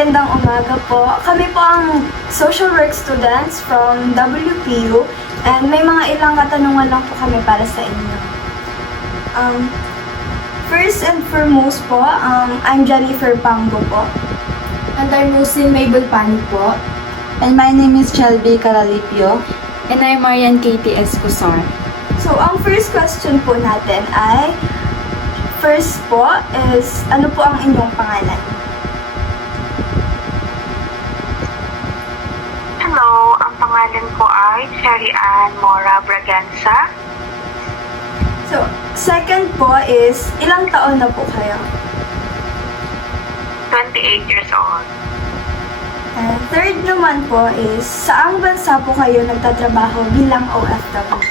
magandang umaga po. Kami po ang social work students from WPU and may mga ilang katanungan lang po kami para sa inyo. First and foremost po, I'm Jennifer Pangbo po. And I'm Rosin Mabel Pani po. And my name is Shelby Caralipio. And I'm Marian Katie Escosar. So, ang first question po natin ay, first po is, ano po ang inyong pangalan? Hello, ang pangalan ko ay Cherry Ann Mora Braganza. So, second po is, ilang taon na po kayo? 28 years old. And third naman po is, saang bansa po kayo nagtatrabaho bilang OFW?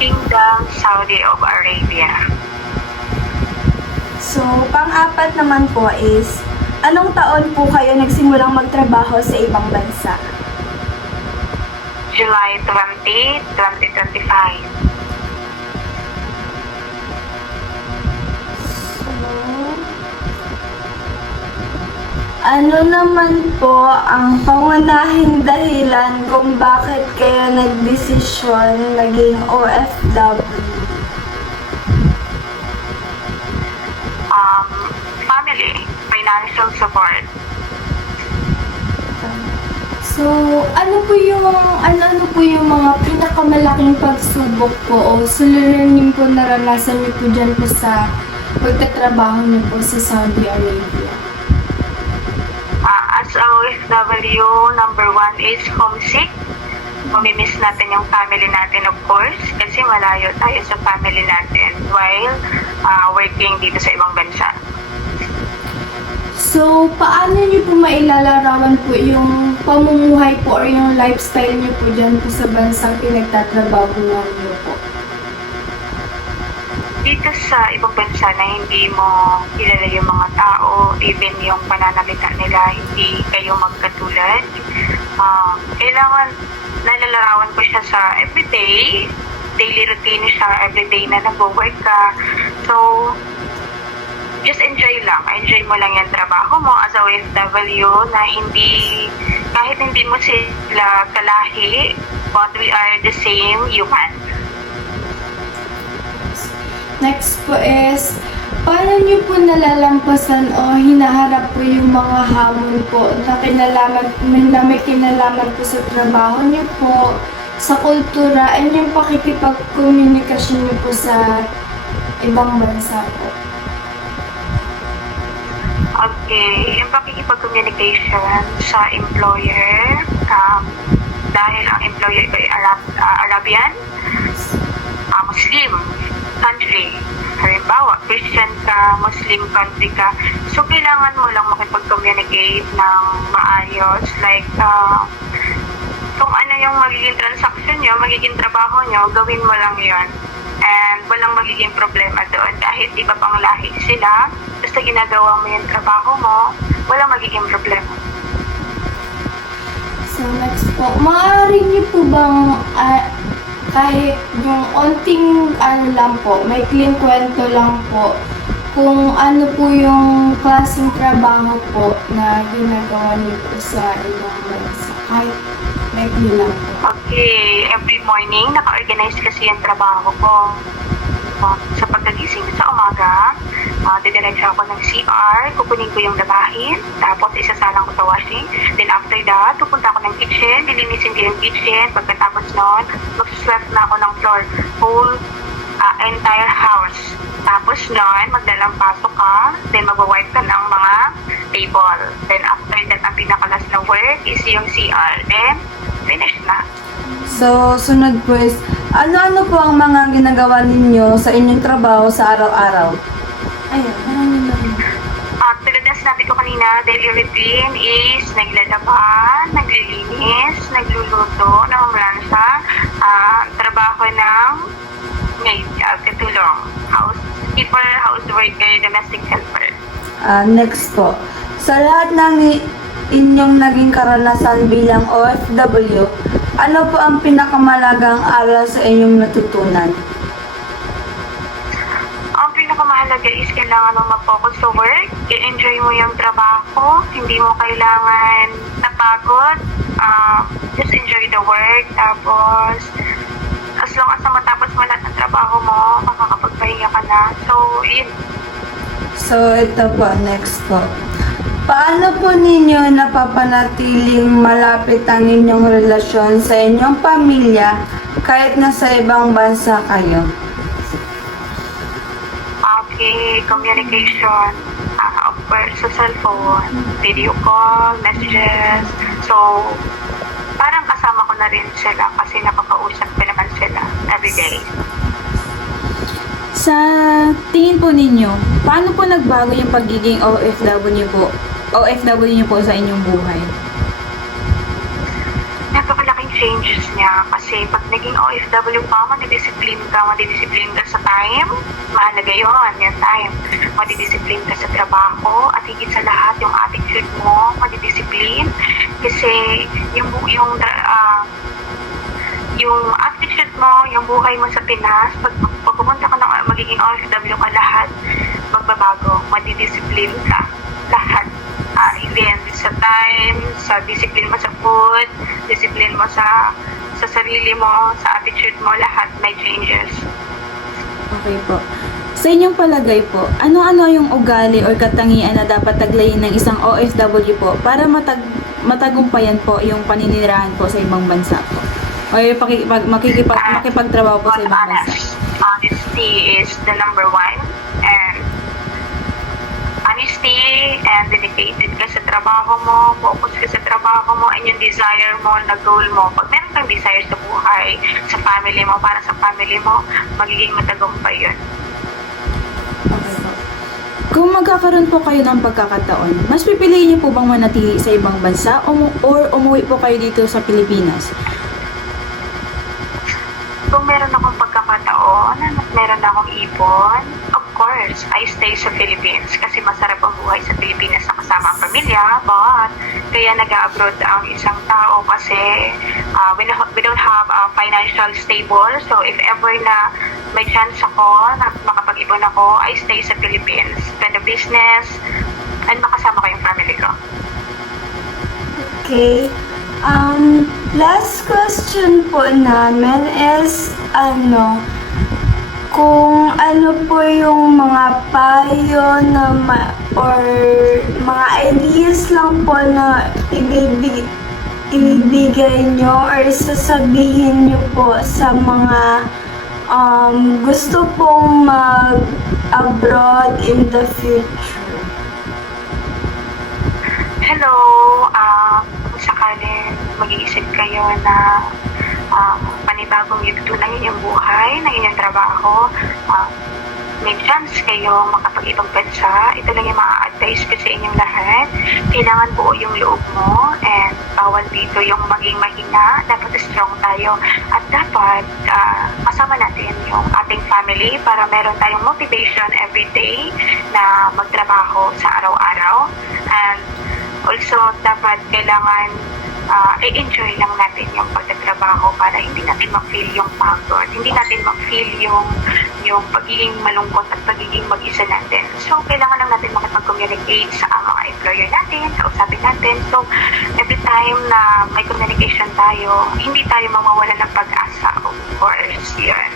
Kingdom, Saudi of Arabia. So, pang-apat naman po is, anong taon po kayo nagsimulang magtrabaho sa ibang bansa? July 20, 2025. Ano naman po ang pangunahing dahilan kung bakit kayo nagdesisyon naging OFW? Family, financial support. So, ano po yung mga pinakamalaking pagsubok po o suliranin po naranasan niyo po dyan po sa pagtatrabaho niyo po sa Saudi Arabia? As a OFW, number one is homesick. Mamimiss natin yung family natin, of course, kasi malayo tayo sa family natin while working dito sa ibang bansa. So, paano niyo po mailalarawan po yung pamumuhay po or yung lifestyle niyo po dyan po sa bansang pinagtatrabaho niyo po? Dito sa ibang bansa na hindi mo kilala yung mga tao, even yung pananalita nila, hindi kayo magkatulad. Kailangan nalalarawan ko siya sa everyday, daily routine siya, everyday na nag-work ka. So, just enjoy lang. Enjoy mo lang yung trabaho mo as a OFW na kahit hindi mo sila kalahi, but we are the same human. Next po is, paano niyo po nalalampasan o hinaharap po yung mga hamon po na may kinalaman po sa trabaho niyo po, sa kultura, and yung pakikipag-komunikasyon niyo po sa ibang bansa po? Okay, yung pakikipag-communication sa employer, dahil ang employer ko ay Arabian, Muslim country, halimbawa, Christian ka, Muslim country ka, so kailangan mo lang makipag-communicate ng maayos, like, kung ano yung magiging transaction nyo, magiging trabaho nyo, gawin mo lang yon. And walang magiging problema doon. Kahit iba pang lahi sila, basta ginagawa mo yung trabaho mo, walang magiging problema. So next po, maaari niyo po bang kahit yung onting lang po, may clean kwento lang po, kung ano po yung klaseng trabaho po na ginagawa niyo po sa ibang bansa? Kahit may clean lang po. Okay, every morning, naka-organize kasi yung trabaho ko. Sa pagkagising sa umaga, didiretso ako ng CR, kukunin ko yung labahin, tapos isasalang ko sa washing. Then after that, pupunta ako ng kitchen, lilinisin ko yung kitchen. Pagkatapos nun, mag-sweep na ako ng floor, whole entire house. Tapos nun, magdalampasok ka, then mag-wipe ka ng mga table. Then after that, ang pinakalas na work is yung CR. Then, finish na. So, sunod po is, ano-ano po ang mga ginagawa ninyo sa inyong trabaho sa araw-araw? Ayun, ano naman? Tulad na sinabi ko kanina, daily routine is naglalaban, naglilinis, nagluluto, namamalansa, trabaho ng maid, katulong, housekeeper, houseworker, domestic helper. Next po, sa lahat ng inyong naging karanasan bilang OFW, ano po ang pinakamalagang aral sa inyong natutunan? Ang pinakamahalaga talaga is kailangan mo mag-focus sa work. I-enjoy mo yung trabaho. Hindi mo kailangan napagod. Just enjoy the work. Tapos, as long as na matapos mo lahat ng trabaho mo, makakapagpahinga ka na. So, yun. So, ito po, next po. Paano po ninyo napapanatiling malapit ang inyong relasyon sa inyong pamilya kahit nasa ibang bansa kayo? Okay, communication. Of course, sa cellphone, video call, messages. So, parang kasama ko na rin sila kasi nakakausap ko naman sila everyday. Sa tingin po ninyo, paano po nagbago yung pagiging OFW niyo po sa inyong buhay? Napakalaking changes niya kasi pag naging OFW ka, madidisiplin ka sa time. Mahalaga yun, yung time. Madidisiplin ka sa trabaho at higit sa lahat yung attitude mo, madidisiplin. Kasi yung attitude mo, yung buhay mo sa Pinas, pag pumunta ka na magiging OFW ka, lahat magbabago, madidisiplin ka. Lahat. Even sa time, sa discipline mo sa food, discipline mo sa sarili mo, sa attitude mo, lahat may changes. Okay po. Sa inyong palagay po, ano-ano yung ugali or katangian na dapat taglayin ng isang OFW po para matagumpayan po yung paninirahan po sa ibang bansa po? O yung makikipagtrabaho po sa ibang bansa? Honesty is the number one, and honesty and dedicated ka sa trabaho mo, focus ka sa trabaho mo, and yung desire mo, na goal mo. Pag meron kang desire sa buhay, sa family mo, para sa family mo, magiging matagumpay yun. Okay po. Kung magkakaroon po kayo ng pagkakataon, mas pipiliin niyo po bang manatili sa ibang bansa or umuwi po kayo dito sa Pilipinas? Kung meron akong pagkakataon at meron akong ipon, of course, I stay sa Philippines kasi masarap ang buhay sa Pilipinas na kasama ang pamilya. But, kaya nag-abroad ang isang tao kasi we don't have a financial stable. So, if ever na may chance ako na makapag-ipon ako, I stay sa Philippines. Then the business, and makasama ko yung family ko. Okay. Last question po namin is, kung ano po yung mga payo na or mga ideas lang po na ibibigay nyo or sasabihin nyo po sa mga gusto pong mag-abroad in the future. Hello, kung sakaling mag-iisip kayo na panibagong yugto na inyong buhay, na inyong trabaho, may chance kayo makapag-ibang bansa, ito lang yung ma-advise ko sa inyong lahat. Kailangan buo yung loob mo, and bawal dito yung maging mahina. Dapat strong tayo at dapat kasama natin yung ating family para meron tayong motivation every day na magtrabaho sa araw-araw. And also, dapat kailangan i-enjoy lang natin yung pagtatrabaho para hindi natin ma-feel yung pagod, hindi natin ma-feel yung pagiging malungkot at pagiging mag-isa natin. So, kailangan lang natin makipag-communicate sa mga employer natin, kausapin natin. So, every time na may communication tayo, hindi tayo mawawala ng pag-asa, of course. Yun.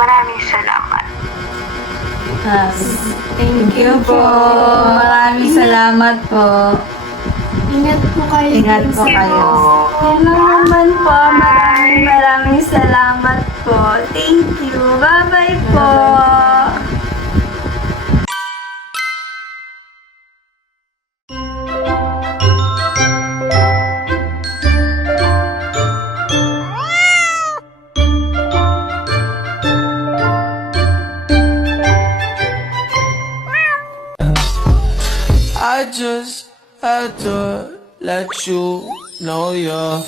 Maraming salamat. Thank you po. Maraming salamat po. Ingat po kayo. Ingat po kayo. Yun lang naman po. Maraming salamat po. Thank you. Bye-bye po. I just had to let you know you're